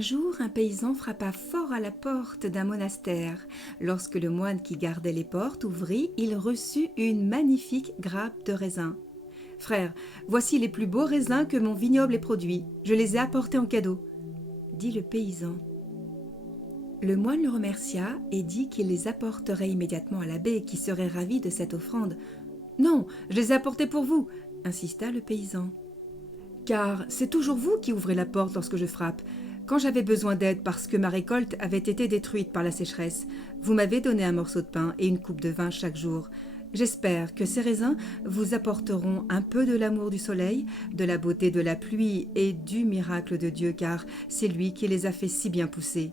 Un jour, un paysan frappa fort à la porte d'un monastère. Lorsque le moine qui gardait les portes ouvrit, il reçut une magnifique grappe de raisins. « Frère, voici les plus beaux raisins que mon vignoble ait produits. Je les ai apportés en cadeau, » dit le paysan. Le moine le remercia et dit qu'il les apporterait immédiatement à l'abbé, qui serait ravi de cette offrande. « Non, je les ai apportés pour vous, » insista le paysan. « Car c'est toujours vous qui ouvrez la porte lorsque je frappe. Quand j'avais besoin d'aide parce que ma récolte avait été détruite par la sécheresse, vous m'avez donné un morceau de pain et une coupe de vin chaque jour. J'espère que ces raisins vous apporteront un peu de l'amour du soleil, de la beauté de la pluie et du miracle de Dieu, car c'est lui qui les a fait si bien pousser. »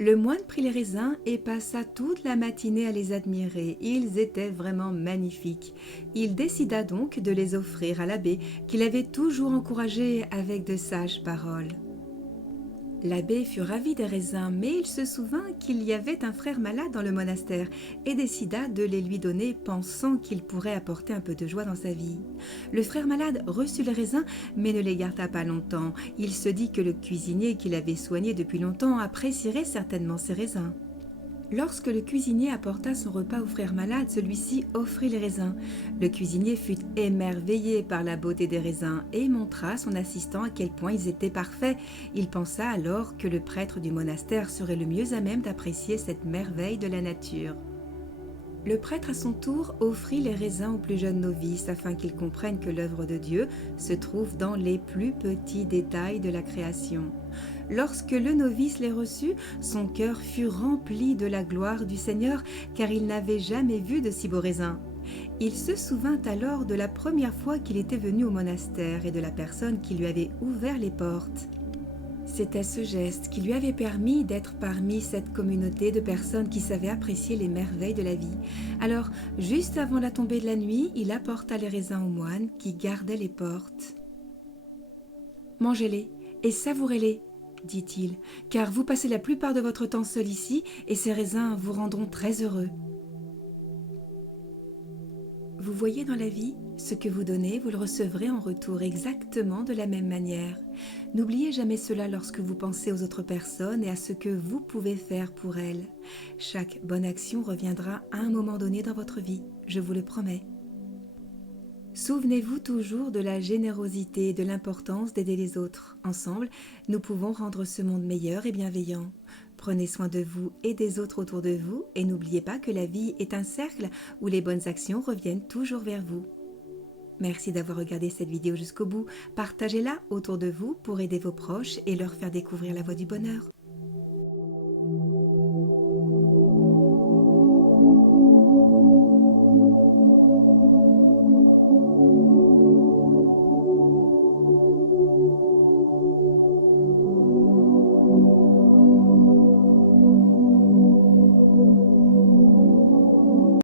Le moine prit les raisins et passa toute la matinée à les admirer. Ils étaient vraiment magnifiques. Il décida donc de les offrir à l'abbé, qu'il avait toujours encouragé avec de sages paroles. L'abbé fut ravi des raisins, mais il se souvint qu'il y avait un frère malade dans le monastère et décida de les lui donner, pensant qu'il pourrait apporter un peu de joie dans sa vie. Le frère malade reçut les raisins, mais ne les garda pas longtemps. Il se dit que le cuisinier qui l'avait soigné depuis longtemps apprécierait certainement ces raisins. Lorsque le cuisinier apporta son repas au frère malade, celui-ci offrit les raisins. Le cuisinier fut émerveillé par la beauté des raisins et montra à son assistant à quel point ils étaient parfaits. Il pensa alors que le prêtre du monastère serait le mieux à même d'apprécier cette merveille de la nature. Le prêtre à son tour offrit les raisins au plus jeune novice afin qu'il comprenne que l'œuvre de Dieu se trouve dans les plus petits détails de la création. Lorsque le novice les reçut, son cœur fut rempli de la gloire du Seigneur, car il n'avait jamais vu de si beaux raisins. Il se souvint alors de la première fois qu'il était venu au monastère et de la personne qui lui avait ouvert les portes. C'était ce geste qui lui avait permis d'être parmi cette communauté de personnes qui savaient apprécier les merveilles de la vie. Alors, juste avant la tombée de la nuit, il apporta les raisins au moine qui gardait les portes. « Mangez-les et savourez-les, » dit-il, « car vous passez la plupart de votre temps seul ici et ces raisins vous rendront très heureux. » Vous voyez dans la vie, ce que vous donnez, vous le recevrez en retour exactement de la même manière. N'oubliez jamais cela lorsque vous pensez aux autres personnes et à ce que vous pouvez faire pour elles. Chaque bonne action reviendra à un moment donné dans votre vie, je vous le promets. Souvenez-vous toujours de la générosité et de l'importance d'aider les autres. Ensemble, nous pouvons rendre ce monde meilleur et bienveillant. Prenez soin de vous et des autres autour de vous et n'oubliez pas que la vie est un cercle où les bonnes actions reviennent toujours vers vous. Merci d'avoir regardé cette vidéo jusqu'au bout. Partagez-la autour de vous pour aider vos proches et leur faire découvrir la voie du bonheur.